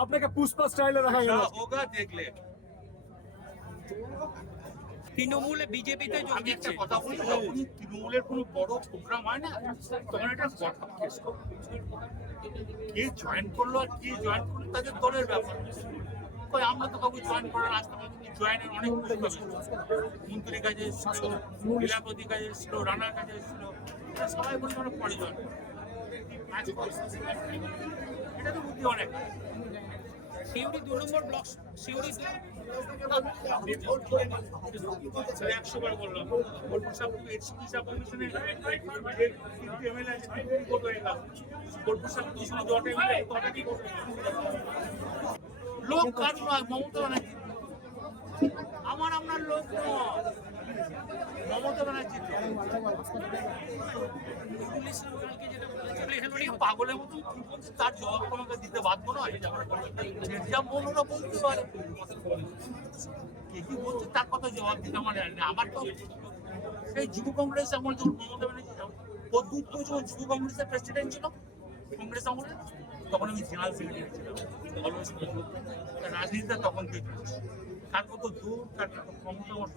আপনাকে পুষ্পা স্টাইলে দেখা গেল। হোগা দেখলে তৃণমূলে বিজেপিতে যোগ আমি একটা দিচ্ছে। কথা বলি, যখনই তৃণমূলের কোনো বড় প্রোগ্রাম হয় না, তখন একটা কথা কেস কে জয়েন করলো আর কে জয়েন করলো তাদের দলের ব্যাপার। কই আমরা তো কাউকে জয়েন করার রাস্তা পাইনি। জয়েনের অনেক মন্ত্রীর কাছে এসেছিল, লীলাপতির কাছে এসেছিল, রানার কাছে এসেছিল, সবাই বলে আমরা পরে জয়েন করবো। এটা তো বুদ্ধি অনেক। সিউড়ি 2 নম্বর ব্লক, সিউড়ি 100 বার বললাম বোলপুর সাহেব এসপি সাহেব কমিশনে কিন্তু এমএলএ আছে, কোর্ট হয়ে গেল। বোলপুর সাহেব কমিশনে যত এমএলএ ততটাই কোর্ট হয়ে গেল। লোক কার নয়, মমতা ব্যানার্জি। আপনার লোক নয়, মমতা ব্যানার্জি। পাগলের মতো কি বলছে তার জবাব তোমাকে দিতে বাধ্য নয়। যা মন ওরা বলতে পারে, কে কি বলছে তার কথা জবাব দিতে আমার আমার তো সেই যুব কংগ্রেস আমল যখন মমতা ব্যানার্জি অদ্ভুত যখন যুব কংগ্রেসের প্রেসিডেন্ট ছিল কংগ্রেস আমলে, তখন আমি জেনারেল সেক্রেটারি ছিলাম। রাজনীতিটা তখন থেকে তার কত দূর, তার কত ক্ষমতা আমার